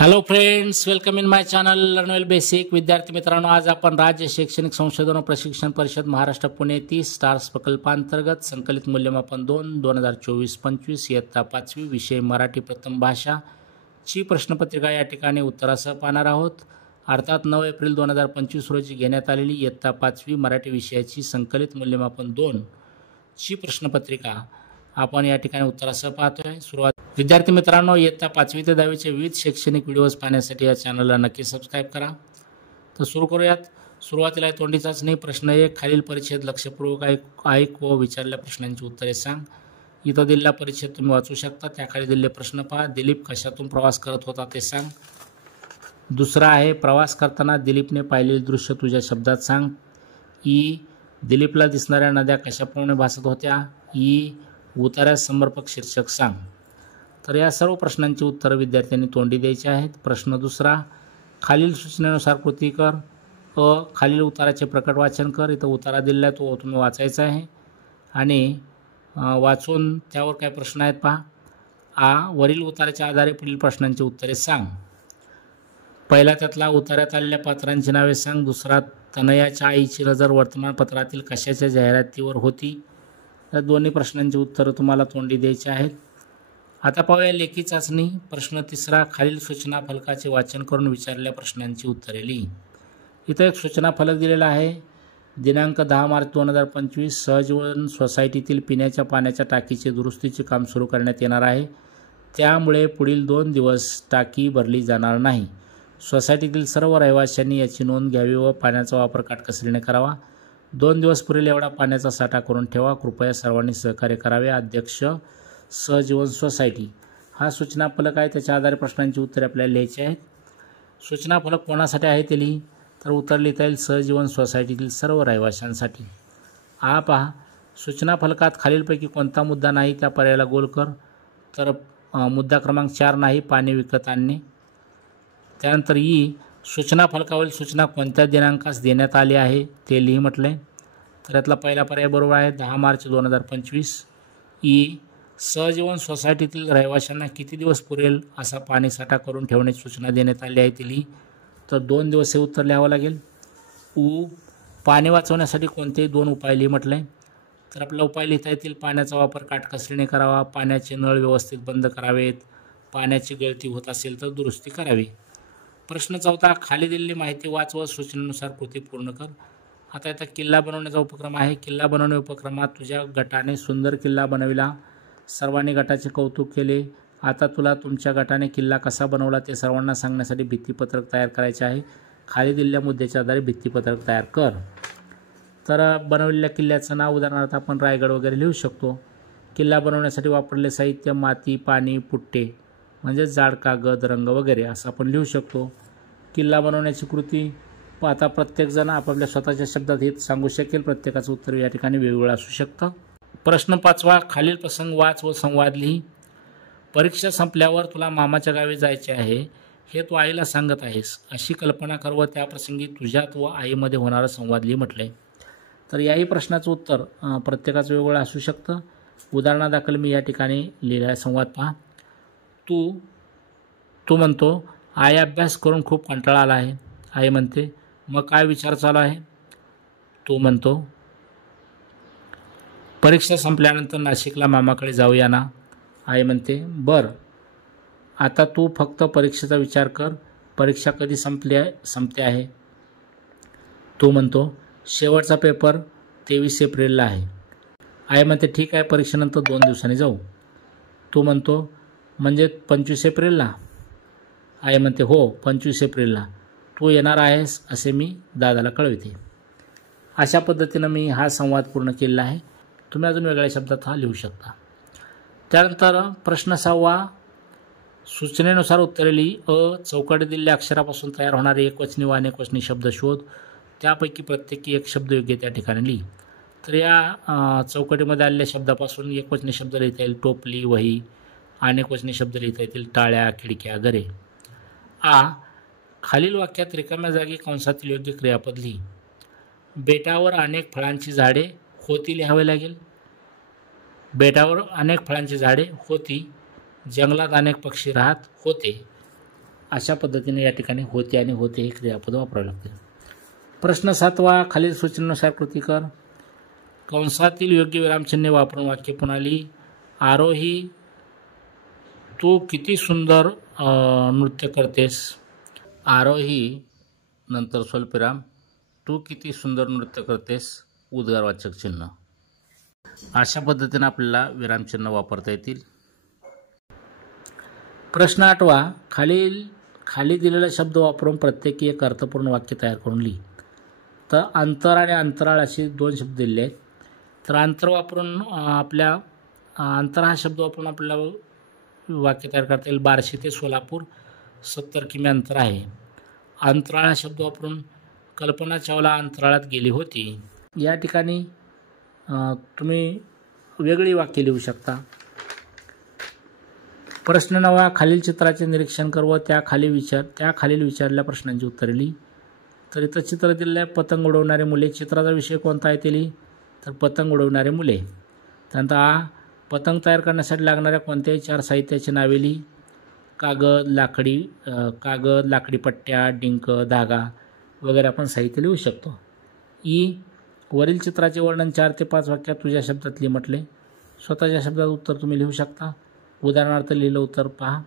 Hello friends, welcome in my channel Learnwell Basic. विद्यार्थी मित्रांनो, आज आपण राज्य शैक्षणिक संशोधन व प्रशिक्षण परिषद महाराष्ट्र पुणे 30 स्टार्स प्रकल्पांतर्गत संकलित मूल्यमापन 2024-25 इयत्ता 5वी विषय मराठी प्रथम भाषा ची प्रश्नपत्रिका या ठिकाणी उत्तरासह पाहणार आहोत. अर्थात 9 एप्रिल 2025 रोजी घेण्यात आलेली इयत्ता 5वी मराठी विषयाची संकलित मूल्यमापन 2 ची प्रश्नपत्रिका आपण या ठिकाणी उत्तरासह पाहतोय. सुरुवात. विद्यार्थी मित्रांनो, इयत्ता 5वी ते 10वीचे विविध शैक्षणिक व्हिडिओज पाहण्यासाठी या चॅनलला नक्की सबस्क्राईब करा. तर सुरू करूयात. सुरुवातीला तोंडी चाचणी. प्रश्न 1. खालील परिच्छेद लक्षपूर्वक ऐक व विचारलेल्या प्रश्नांची उत्तरे सांग. इथं दिलेला परिच्छेद तुम्ही वाचू शकता. त्याखाली दिलेले प्रश्न पहा. दिलीप कशातून प्रवास करत होता ते सांग. दुसरा आहे, प्रवास करताना दिलीपने पाहिलेले दृश्य तुझ्या शब्दात सांग. ई. दिलीपला दिसणाऱ्या नद्या कशाप्रमाणे भासत होत्या. ई. उतार्यास समर्पक शीर्षक सांग. तर या सर्व प्रश्नांची उत्तरं विद्यार्थ्यांनी तोंडी द्यायची आहेत. प्रश्न दुसरा, खालील सूचनेनुसार कृती कर. अ. खालील उताराचे प्रकट वाचन कर. इथं उतारा दिलेला आहे, तो तुम्ही वाचायचा आहे आणि वाचून त्यावर काय प्रश्न आहेत पहा. आ. वरील उताराच्या आधारे पुढील प्रश्नांची उत्तरे सांग. पहिला त्यातला, उतार्यात आलेल्या पात्रांची नावे सांग. दुसरा, तनयाच्या आईची नजर वर्तमानपत्रातील कशाच्या जाहिरातीवर होती. या दोन्ही प्रश्नांची उत्तरं तुम्हाला तोंडी द्यायची आहेत. आता पाहूया लेखी चाचणी. प्रश्न तिसरा, खालील सूचना फलकाचे वाचन करून विचारलेल्या प्रश्नांची उत्तरे लिही. इथं एक सूचना फलक दिलेला आहे. दिनांक 10 मार्च 2025 सहजीवन सोसायटीतील पिण्याच्या पाण्याच्या टाकीचे दुरुस्तीचे काम सुरू करण्यात येणार आहे. त्यामुळे पुढील 2 दिवस टाकी भरली जाणार नाही. सोसायटीतील सर्व रहिवाशांनी याची नोंद घ्यावी व पाण्याचा वापर काटकसरीने करावा. 2 दिवस पुरेल एवढा पाण्याचा साठा करून ठेवा. कृपया सर्वांनी सहकार्य करावे. अध्यक्ष, सहजीवन सोसायटी. हा सूचना फलक आहे. त्याच्या आधारे प्रश्नांची उत्तरे आपल्याला लिहायची आहेत. सूचना फलक कोणासाठी आहे ते लिही. तर उत्तर लिहिता येईल सहजीवन सोसायटीतील सर्व रहिवाशांसाठी. आ. पहा, सूचना फलकात खालीलपैकी कोणता मुद्दा नाही त्या पर्यायाला गोल कर. तर मुद्दा क्रमांक 4 नाही, पाणी विकत आणणे. त्यानंतर ई. सूचना फलकावरील सूचना कोणत्या दिनांकास देण्यात आली आहे ते लिही म्हटले. तर यातला पहिला पर्याय बरोबर आहे, 10 मार्च 2025. ई. सहजीवन सोसायटीतील रहिवाशांना किती दिवस पुरेल असा पाणीसाठा करून ठेवण्याची सूचना देण्यात आली आहे ती लिही. तर 2 दिवस हे उत्तर लिहावं लागेल. ऊ. पाणी वाचवण्यासाठी कोणतेही 2 उपाय लिही म्हटले. तर आपल्याला उपाय लिहिता येतील. पाण्याचा वापर काटकसरीने करावा. पाण्याचे नळ व्यवस्थित बंद करावेत. पाण्याची गळती होत असेल तर दुरुस्ती करावी. प्रश्न 4, खाली दिलेली माहिती वाच व सूचनेनुसार कृती पूर्ण कर. आता इथं किल्ला बनवण्याचा उपक्रम आहे. किल्ला बनवणे उपक्रमात तुझ्या गटाने सुंदर किल्ला बनविला. सर्वांनी गटाचे कौतुक केले. आता तुला तुमच्या गटाने किल्ला कसा बनवला ते सर्वांना सांगण्यासाठी भित्तीपत्रक तयार करायचे आहे. खाली दिलेल्या मुद्द्याच्या आधारे भित्तीपत्रक तयार कर. तर बनवलेल्या किल्ल्याचं नाव उदाहरणार्थ आपण रायगड वगैरे लिहू शकतो. किल्ला बनवण्यासाठी वापरलेले साहित्य माती, पाणी, पुट्टे म्हणजे जाड कागद, रंग वगैरे असं आपण लिहू शकतो. किल्ला बनवण्याची कृती आता प्रत्येकजण आपापल्या स्वतःच्या शब्दात हे सांगू शकेल. प्रत्येकाचं उत्तर या ठिकाणी वेगवेगळं असू शकतं. प्रश्न 5, खालील प्रसंग वाच व संवाद लिही. परीक्षा संपल्यावर तुला मामाच्या गावी जायचे आहे हे तू आईला सांगत आहेस अशी कल्पना कर व त्याप्रसंगी तुझ्यात व आईमध्ये होणारा संवाद लिही म्हटले. तर याही प्रश्नाचं उत्तर प्रत्येकाचं वेगवेगळं असू शकतं. उदाहरणादाखल मी या ठिकाणी लिहिलेला संवाद पहा. तू म्हणतो, आई अभ्यास करून खूप कंटाळा आला आहे. आई म्हणते, मग काय विचार चालू आहे. तू म्हणतो, परीक्षा संपल्यानंतर नाशिकला मामाकडे जाऊया ना. आई म्हणते, बरं, आता तू फक्त परीक्षेचा विचार कर. परीक्षा कधी संपते आहे. तू म्हणतो, शेवटचा पेपर 23 एप्रिलला आहे. आई म्हणते, ठीक आहे, परीक्षेनंतर 2 दिवसांनी जाऊ. तू म्हणतो, म्हणजे 25 एप्रिलला. आई म्हणते, हो, 25 एप्रिलला. तू येणार आहेस असे मी दादाला कळविते. अशा पद्धतीनं मी हा संवाद पूर्ण केलेला आहे. तुम्ही अजून वेगळ्या शब्दात हा लिहू शकता. त्यानंतर प्रश्न 6, सूचनेनुसार उत्तरे लिही. अ. चौकटी दिलेल्या अक्षरापासून तयार होणारे एकवचनी व अनेकवचनी शब्द शोध. त्यापैकी प्रत्येकी एक शब्द योग्य त्या ठिकाणी लिही. तर या चौकटीमध्ये आलेल्या शब्दापासून एकवचनी शब्द लिहिता येईल. टोपली, वही. अनेकवचनी शब्द लिहिता येतील. टाळ्या, खिडक्या, घरे. आ. खालील वाक्यात रिकाम्या जागी कंसातील योग्य क्रियापद लिही. बेटावर अनेक फळांची झाडे होती लिहावे लागेल. बेटावर अनेक फळांची झाडे होती. जंगलात अनेक पक्षी राहत होते. अशा पद्धतीने या ठिकाणी होते आणि होते हे क्रियापद वापरावे लागते. प्रश्न 7वा, खालील सूचनेनुसार कृती कर. कंसातील योग्य विरामचिन्हे वापरून वाक्य पुन्हा लिही. आरोही, तू किती सुंदर नृत्य करतेस. आरोही नंतर स्वल्पविराम, तू किती सुंदर नृत्य करतेस, उद्गारवाचक चिन्ह. अशा पद्धतीने आपल्याला विरामचिन्ह वापरता येतील. प्रश्न 8वा, खाली दिलेला शब्द वापरून प्रत्येकी एक अर्थपूर्ण वाक्य तयार करून लिही. तर अंतर आणि अंतराळ असे 2 शब्द दिले आहेत. तर अंतर वापरून अंतर हा शब्द वापरून आपल्याला वाक्य तयार करता येईल. 1200 ते सोलापूर 70 किमी अंतर आहे. अंतराळ हा शब्द वापरून कल्पना चावला अंतराळात गेली होती. या ठिकाणी तुम्ही वेगळी वाक्य लिहू शकता. प्रश्न 9वा, खालील चित्राचे निरीक्षण कर व त्याखालील विचारलेल्या प्रश्नांची उत्तरे लिही. तर इथं चित्र दिलेलं आहे, पतंग उडवणारे मुले. चित्राचा विषय कोणता आहे ते लिही. तर पतंग उडवणारे मुले. त्यानंतर पतंग तयार करण्यासाठी लागणाऱ्या कोणत्याही 4 साहित्याची नावे लिही. कागद, लाकडी पट्ट्या, डिंक, धागा वगैरे आपण साहित्य लिहू शकतो. वरील चित्राचे वर्णन 4 ते 5 वाक्यात तुझ्या शब्दात लिही म्हटले. स्वतःच्या शब्दात उत्तर तुम्ही लिहू शकता. उदाहरणार्थ लिहिलं उत्तर पहा.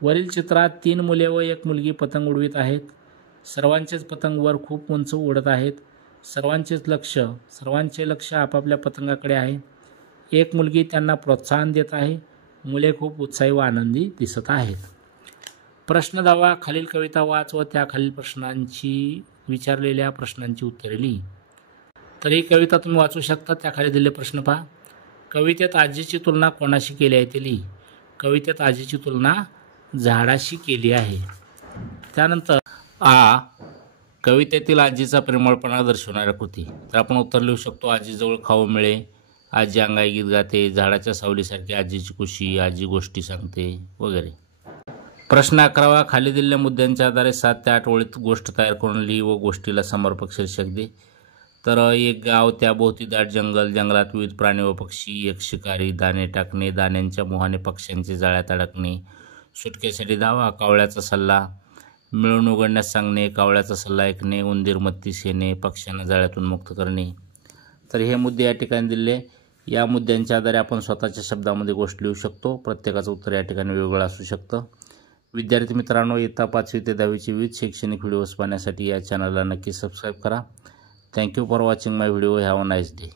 वरील चित्रात 3 मुले व 1 मुलगी पतंग उडवीत आहेत. सर्वांचेच पतंग वर खूप उंच उडत आहेत. सर्वांचे लक्ष आपापल्या पतंगाकडे आहे. एक मुलगी त्यांना प्रोत्साहन देत आहे. मुले खूप उत्साही व आनंदी दिसत आहेत. प्रश्न 10वा, खालील कविता वाच व त्याखालील विचारलेल्या प्रश्नांची उत्तरे लिही. तर ही कविता तुम्ही वाचू शकता. त्याखाली दिलेले प्रश्न पहा. कवितेत आजीची तुलना कोणाशी केली आहे ते लिही. कवितेत आजीची तुलना झाडाशी केली आहे. त्यानंतर कवितेतील आजीचा प्रेमळपणा दर्शवणाऱ्या कृती. तर आपण उत्तर लिहू शकतो. आजीजवळ खाऊ मिळे, आजी अंगाई गीत गाते, झाडाच्या सावलीसारखी आजीची कुशी, आजी गोष्टी सांगते वगैरे. प्रश्न 11वा, खाली दिलेल्या मुद्द्यांच्या आधारे 7 ते 8 ओळीत गोष्ट तयार करून लिही व गोष्टीला समर्पक शीर्षक दे. तर एक गाव, त्याभोवती दाट जंगल, जंगलात विविध प्राणी व पक्षी, एक शिकारी, दाणे टाकणे, दाण्यांच्या मोहाने पक्ष्यांचे जाळ्यात अडकणे, सुटकेसाठी धावा, कावळ्याचा सल्ला, मिळून उघडण्यास सांगणे, कावळ्याचा सल्ला ऐकणे, उंदीर मत्तीस येणे, पक्ष्यांना जाळ्यातून मुक्त करणे. तर हे मुद्दे या ठिकाणी दिले. या मुद्द्यांच्या आधारे आपण स्वतःच्या शब्दामध्ये गोष्ट लिहू शकतो. प्रत्येकाचं उत्तर या ठिकाणी वेगळं असू शकतं. विद्यार्थी मित्रांनो, इयत्ता 5वी ते 10वीचे विविध शैक्षणिक व्हिडिओज पाहण्यासाठी या चॅनलला नक्की सबस्क्राईब करा. Thank you for watching my video. Have a nice day.